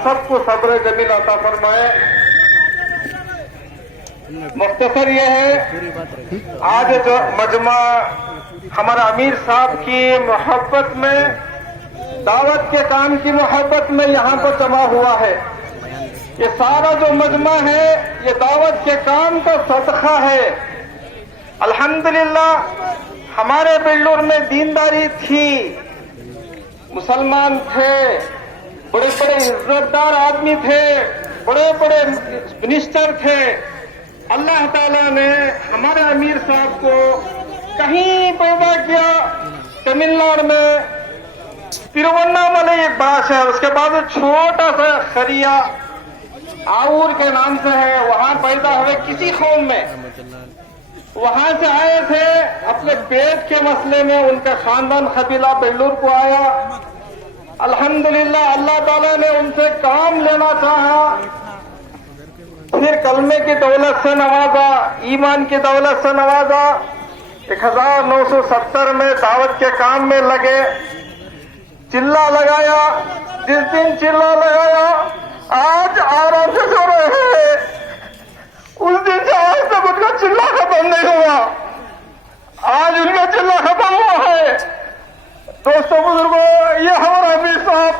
सबको सब्र जमील अता फरमाए। मुख्तसर ये है, आज जो मजमा हमारा अमीर साहब की मोहब्बत में, दावत के काम की मोहब्बत में यहाँ पर जमा हुआ है। ये सारा जो मजमा है ये दावत के काम का सदका है। अल्हम्दुलिल्लाह हमारे बेल्लूर में दीनदारी थी, मुसलमान थे, बड़े बड़े इज्जतदार आदमी थे, बड़े बड़े मिनिस्टर थे। अल्लाह ताला ने हमारे अमीर साहब को कहीं पैदा किया, तमिलनाडु में तिरुवन्नामलई एक बड़ा शहर, उसके बाद छोटा सा खरिया आऊर के नाम से है, वहां पैदा हुए किसी कौम में। वहां से आए थे अपने पेट के मसले में, उनका खानदान कबीला बेल्लूर को आया। अल्हम्दुलिल्लाह अल्लाह ताला ने उनसे काम लेना चाहा, फिर कलमे की दौलत से नवाजा, ईमान की दौलत से नवाजा। 1970 में दावत के काम में लगे, चिल्ला लगाया। जिस दिन चिल्ला लगाया आज आराम से सो रहे हैं, उस दिन से आज तक उनका चिल्ला खत्म नहीं हुआ। आज उनका चिल्ला खत्म हुआ है। दोस्तों बुजुर्गों, ये हमारा अमीर साहब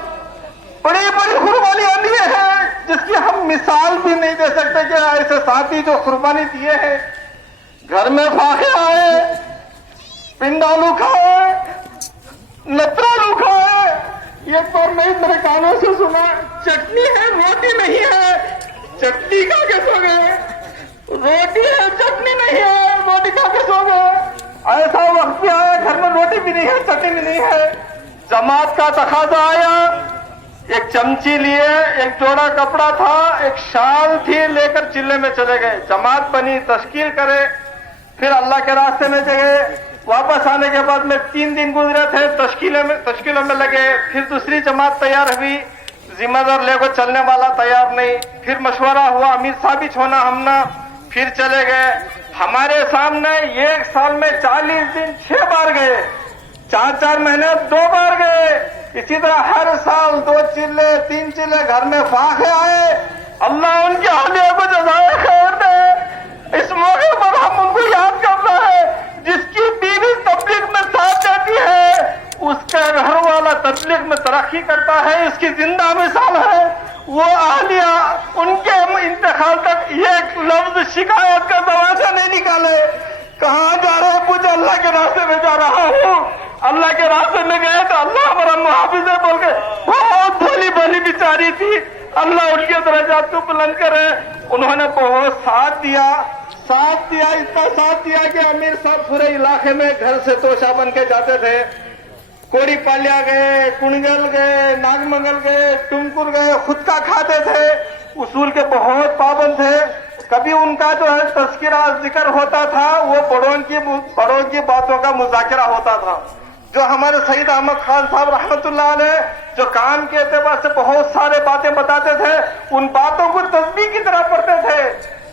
बड़ी बड़ी कुर्बानियां दिए हैं जिसकी हम मिसाल भी नहीं दे सकते कि ऐसे साथी जो कुर्बानी दिए हैं। घर में फाहे आए, पिंडालू खाए, नत्रालू खाए। ये पर नहीं मेरे कानों से सुना, चटनी है रोटी नहीं है, चटनी खा के सो गए। रोटी है चटनी नहीं है, रोटी खा के सो गए। ऐसा वक्त भी आया घर में रोटी भी नहीं है, चटनी भी नहीं है। जमात का तकाजा आया, एक चमची लिए, एक जोड़ा कपड़ा था, एक शाल थी, लेकर चिल्ले में चले गए। जमात बनी, तश्कील करे, फिर अल्लाह के रास्ते में गए। वापस आने के बाद में 3 दिन गुजरे थे, तश्कीलों में लगे। फिर दूसरी जमात तैयार हुई, जिम्मेदार लेकर चलने वाला तैयार नहीं। फिर मशवरा हुआ, अमीर साहब ही छोना हमना, फिर चले गए। हमारे सामने एक साल में 40 दिन 6 बार गए, 4-4 महीने 2 बार गए। इसी तरह हर साल 2 चिल्ले 3 चिल्ले घर में फाखे आए। अल्लाह उनके हालिया को जज़ाए खैर दे। इस मौके पर हम उनको याद करना है, जिसकी बीवी तबलीग में साथ देती है उसका घर वाला तबलीग में तरक्की करता है। इसकी जिंदा मिसाल है वो आहलिया, उनके इंतकाल तक एक लफ्ज शिकायत का दरवाजा नहीं निकाले। कहाँ जा रहे हैं? पूछे अल्लाह के रास्ते में जा रहा हूँ। अल्लाह के रास्ते में गए तो अल्लाह हमारा मुहाफिज है बोल के, बहुत भली भली बिचारी थी, अल्लाह उनके दर्जात को बुलंद करे। उन्होंने बहुत साथ दिया, इतना साथ दिया कि अमीर साहब पूरे इलाके में घर से तोशा बन के जाते थे। कोड़ी पालिया गए, कुणगल गए, नागमंगल गए, टुमकुर गए, खुद का खाते थे, उसूल के बहुत पाबंद थे। कभी उनका जो है तस्करा जिक्र होता था, वो बड़ों की बातों का मुजाकरा होता था। जो हमारे सईद अहमद खान साहब रहमतुल्लाह अलैह जो काम के एतबार से बहुत सारे बातें बताते थे, उन बातों को तस्बीह की तरह पढ़ते थे।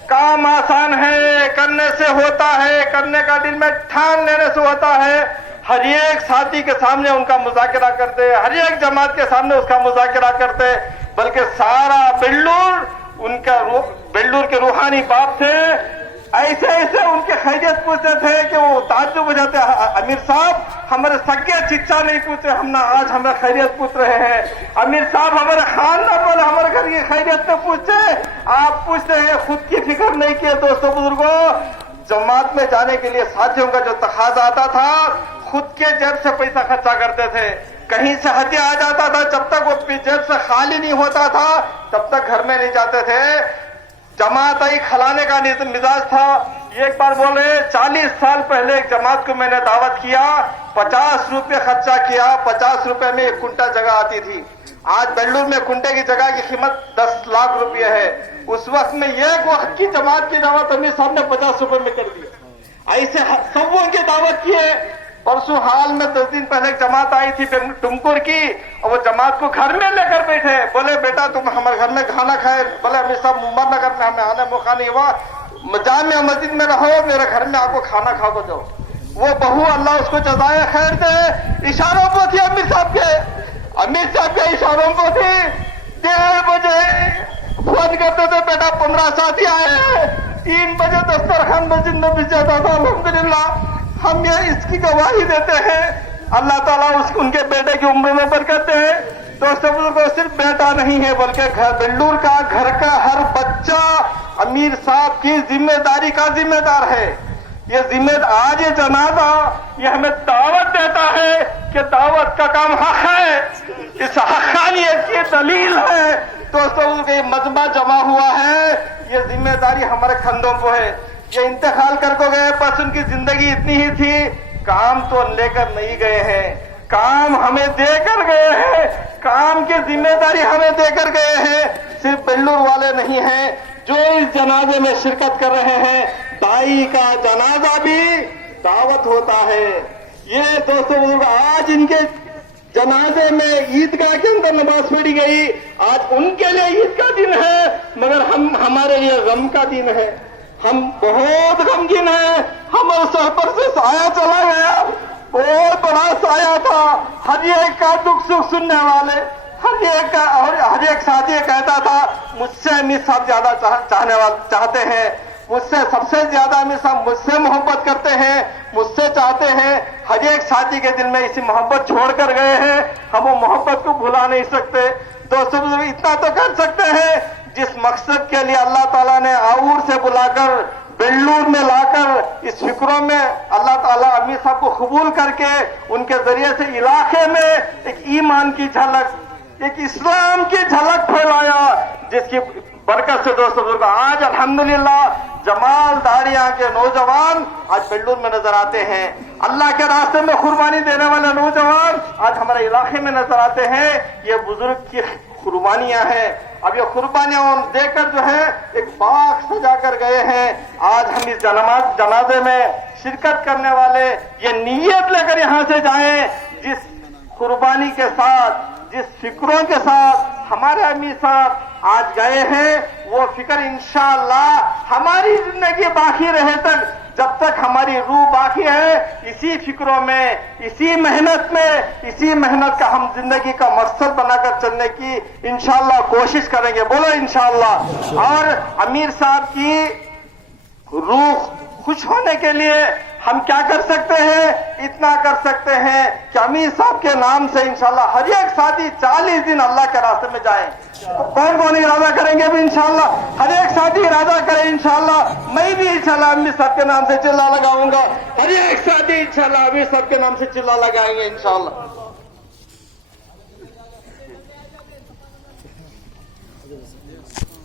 काम आसान है, करने से होता है, करने का दिल में ठान लेने से होता है। हर एक साथी के सामने उनका मुजाकरा करते, हर एक जमात के सामने उसका मुजाकरा करते, बल्कि सारा बेल्लूर उनका बेल्लूर के रूहानी बाप थे। ऐसे ऐसे उनके खैरियत पूछते थे कि वो ताज्जुब हो जाते, अमीर साहब हमारे सगे चिच्चा नहीं पूछे, हम ना आज हमारे खैरियत पूछ रहे हैं। अमीर साहब हमारे खानदान वाले हमारे घर की खैरियत तो पूछते, आप पूछते हैं, खुद की फिक्र नहीं किए। दोस्तों बुजुर्गों, जमात में जाने के लिए साथियों का जो तकाजा आता था, खुद के जेब से पैसा खर्चा करते थे। कहीं से हदिया आ जाता था, जब तक वो जेब से खाली नहीं होता था तब तक घर में नहीं जाते थे। जमात आई खिलाने का मिजाज था। एक बार बोले 40 साल पहले एक जमात को मैंने दावत किया, 50 रुपये खर्चा किया, 50 रुपये में 1 कुंटा जगह आती थी। आज बेल्लूर में कुंटे की जगह की कीमत 10 लाख रुपये है। उस वक्त में एक वक्त की जमात की दावत अमीर साहब ने 50 रुपये में कर दी। ऐसे सबों की दावत किए। परसों हाल में 10 दिन पहले एक जमात आई थी टुमकुर की, और वो जमात को घर में लेकर बैठे। बोले बेटा तुम हमारे घर में खाना खाए। बोले अमीर साहब मुंबर नगर में हमें आने मौका नहीं हुआ, जामिया मस्जिद में रहो, मेरे घर में आपको खाना खा को जाओ। वो बहू अल्लाह उसको जज़ाए खैर दे, इशारों पर थी अमीर साहब के इशारों पर थी। 1:30 बजे बंद करते थे, बेटा 15 साथी आए हैं, 3 बजे दस्तरखान मस्जिद में बिछ जाता था। अल्हम्दुलिल्लाह हम ये इसकी गवाही देते हैं। अल्लाह ताला उनके बेटे की उम्र में बरकत दे। दोस्तों को सिर्फ बेटा नहीं है बल्कि बेल्लूर का घर का हर बच्चा अमीर साहब की जिम्मेदारी का जिम्मेदार है। ये आज ये जनाजा ये हमें दावत देता है कि दावत का काम हक है, इस हक़ानियत की दलील है। दोस्तों ये मजमा जमा हुआ है, ये जिम्मेदारी हमारे कंधों को है। ये इंतकाल कर को गए, बस उनकी जिंदगी इतनी ही थी, काम तो लेकर नहीं गए हैं, काम हमें देकर गए हैं, काम की जिम्मेदारी हमें देकर गए हैं। सिर्फ बेल्लूर वाले नहीं हैं जो इस जनाजे में शिरकत कर रहे हैं, दाई का जनाजा भी दावत होता है। ये दोस्तों आज इनके जनाजे में ईदगाह के अंदर नमाज पढ़ी गई, आज उनके लिए ईद का दिन है, मगर हमारे लिए गम का दिन है। हम बहुत गमगीन हैं, हमारे सर पर से साया चला गया, बहुत बड़ा साया था। हर एक का दुख सुख सुनने वाले, हर एक साथी कहता था मुझसे अमीर साहब ज्यादा चाहते हैं, मुझसे सबसे ज्यादा अमीर साहब मुझसे मोहब्बत करते हैं, मुझसे चाहते हैं। हर एक साथी के दिल में इसी मोहब्बत छोड़ कर गए हैं, हम वो मोहब्बत को भुला नहीं सकते। दोस्तों इतना तो कर सकते हैं, जिस मकसद के लिए अल्लाह ताला ने आऊर से बुलाकर बेल्लूर में लाकर इस फिक्रों में अल्लाह ताला अमीर साहब को कबूल करके उनके जरिए से इलाके में एक ईमान की झलक, एक इस्लाम की झलक फैलाया, जिसकी बरकत से दोस्तों आज अल्हम्दुलिल्लाह जमाल दाड़िया के नौजवान आज बेल्लूर में नजर आते हैं। अल्लाह के रास्ते में कुर्बानी देने वाले नौजवान आज हमारे इलाके में नजर आते हैं। ये बुजुर्ग की कुर्बानियां हैं। अब ये कुर्बानियां देकर जो है एक बाग सजा कर गए हैं। आज हम इस जनाजे में शिरकत करने वाले ये नीयत लेकर यहां से जाएं, जिस कुर्बानी के साथ, जिस फिक्रों के साथ हमारे अमीर साहब आज गए हैं, वो फिक्र इंशाअल्लाह हमारी जिंदगी बाकी रहे तक, जब तक हमारी रूह बाकी है, इसी फिक्रों में, इसी मेहनत का हम जिंदगी का मकसद बनाकर चलने की इंशाअल्लाह कोशिश करेंगे। बोलो इंशाअल्लाह। और अमीर साहब की रूह खुश होने के लिए हम क्या कर सकते हैं? इतना कर सकते हैं कि अमीर साहब के नाम से इंशाअल्लाह हर एक साथी 40 दिन अल्लाह के रास्ते में जाए। कौन कौन इरादा करेंगे भी इंशाअल्लाह? हर एक साथी इरादा करे इंशाअल्लाह। मैं भी इंशाअल्लाह अमीर साहब के नाम से चिल्ला लगाऊंगा, हर एक साथी इंशाअल्लाह अमीर साहब के नाम से चिल्ला लगाएंगे इंशाअल्लाह।